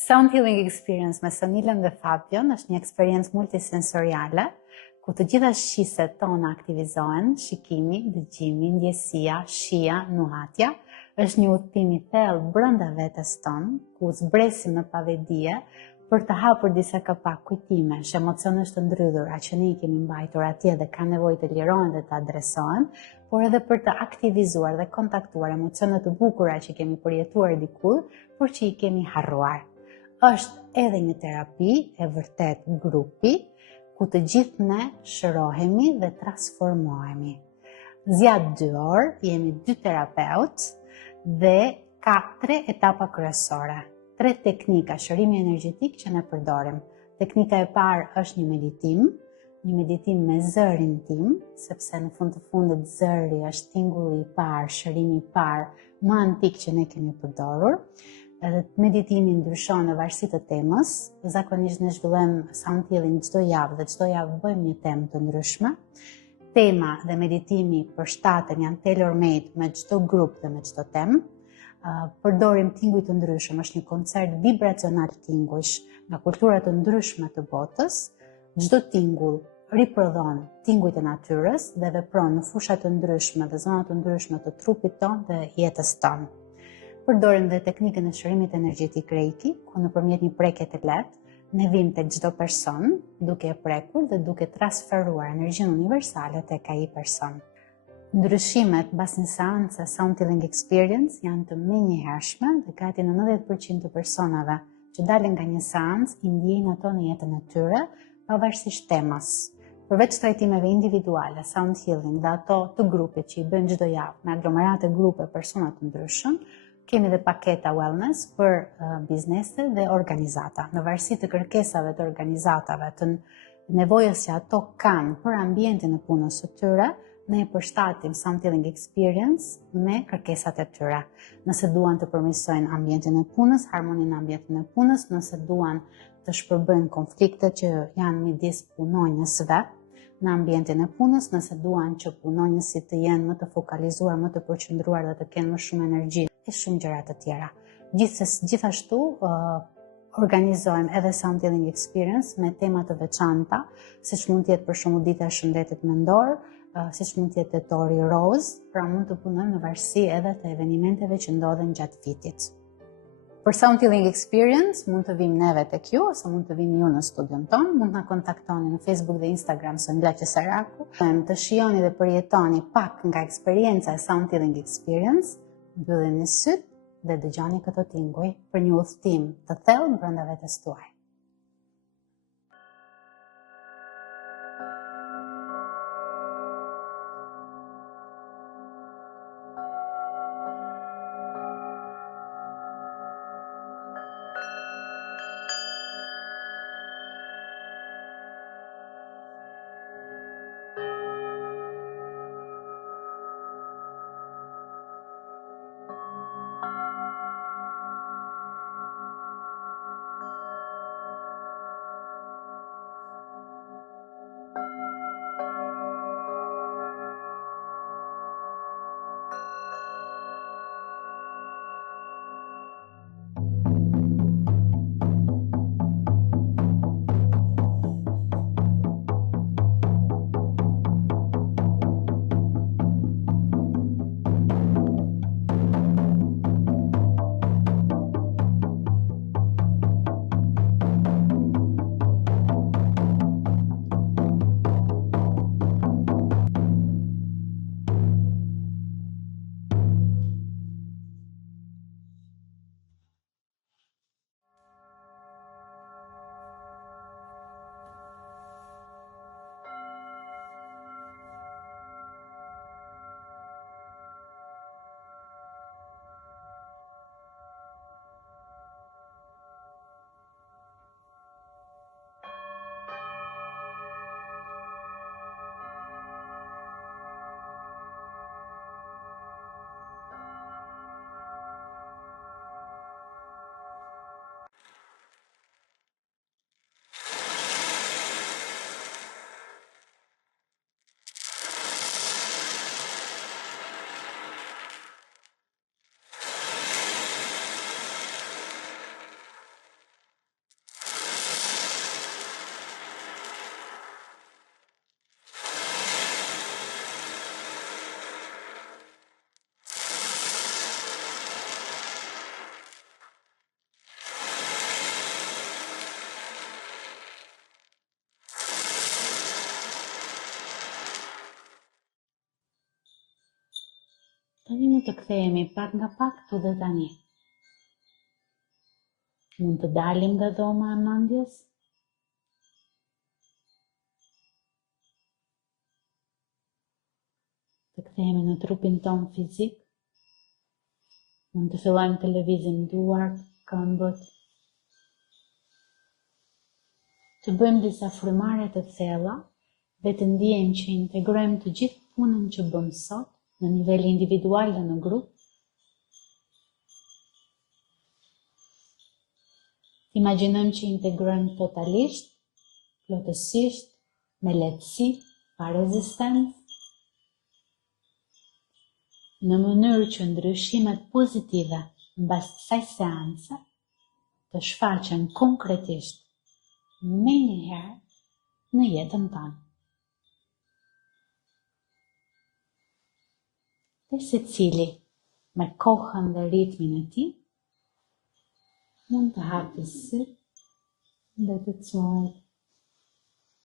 Sound Healing Experience me Sonilën dhe Fabion është një eksperiencë multisensoriale, ku të gjitha shqiset tona aktivizohen, shikimi, dëgjimi, ndjesia, shija, nuhatja, është një udhëtim i thellë brenda vetes tonë, ku zbresim në pavedije për të hapur disa kapak kujtimesh, emocionesh të ndrydhura që ne i kemi mbajtur atje dhe ka nevojë të lirohen dhe të adresohen, por edhe për të aktivizuar dhe kontaktuar emocione të bukura që kemi përjetuar dikur, por që i kemi harruar. Është edhe një terapi e vërtet grupi, ku të gjithë ne shërohemi dhe transformohemi. Zjat 2 orë, jemi 2 terapeut dhe ka 3 etapa kryesore. 3 teknika shërimi energjetik që ne përdorim. Teknika e parë është një meditim me zërin tim, sepse në fund të fundit zëri është tingulli i parë, shërimi i parë, më antik që ne kemi përdorur. Edhe meditimi ndryshon në varësi të temës. Zakonisht ne zhvillojmë sound healing çdo javë dhe çdo javë bëjmë një temë të ndryshme. Tema dhe meditimi përshtaten janë tailor-made me çdo grup dhe me çdo temë. Përdorim tinguj të ndryshëm, është një koncert vibracional tingujsh nga kultura të ndryshme të botës. Çdo tingull riprodhon tingujt e natyrës dhe vepron në fusha të ndryshme dhe zona të ndryshme të trupit tonë dhe jetës tonë. Përdorim dhe teknikën e shërimit energjetik Reiki, ku nëpërmjet një prekje të lehtë ne vim tek çdo person, duke e prekur dhe duke transferuar energjinë universale tek ai person. Ndryshimet mbas një seance Sound Healing Experience janë të menjëhershme dhe gati në 90% të personave që dalin nga një seancë i ndjejnë ato në jetën e tyre, pavarësisht temës. Përveç trajtimeve individuale, Sound Healing dhe ato të grupit që i bëjmë çdo javë me aglomerate grupe persona të ndryshëm, kemi dhe paketa wellness për biznese dhe organizata. Në varësi të kërkesave të organizatave, të nevojës që ato kanë për ambientin e punës së tyre, ne përshtatim Sound Healing Experience me kërkesat e tyre. Nëse duan të përmirësojnë ambientin e punës, harmoninë në ambientin e punës, nëse duan të shpërbëjnë konfliktet që janë midis punonjësve në ambientin e punës, nëse duan që punonjësit të jenë më të fokalizuar, më të përqendruar dhe të kenë më shumë energji e shumë gjëra të tjera. Gjithashtu organizojmë edhe Sound Healing Experience me tema të veçanta, siç mund të jetë për shembull dita e shëndetit mendor, siç mund të jetë tetori roz, pra mund të punojmë në varësi edhe të evenimenteve që ndodhen gjatë vitit. Për Sound Healing Experience mund të vim neve tek ju, ose mund të vini ju në studion tonë, mund të na kontaktoni në Facebook dhe Instagram Sonila Qesaraku, të shijoni dhe përjetoni pak nga eksperienca e Sound Healing Experience, mbyllini syt dhe dëgjoni këto tinguj për një udhëtim të thellë brenda vetes tuaj. Mund të kthehemi pak nga pak këtu dhe tani. Mund të dalim nga dhoma e mendjes. Të kthehemi në trupin ton fizik. Mund të fillojmë të lëvizim duart, këmbët. Të bëjmë disa frymarrje të thella dhe të ndjejmë që integrojmë të gjithë punën që bëmë sot në nivel individual dhe në grup. Imagjinojmë që integrojmë totalisht, plotësisht, me lehtësi, pa rezistencë, në mënyrë që ndryshimet pozitive mbas kësaj seance të shfaqen konkretisht me njëherë në jetën tonë. Dhe secili me kohën dhe ritmin e tij mund të hapë sytë dhe të çohet.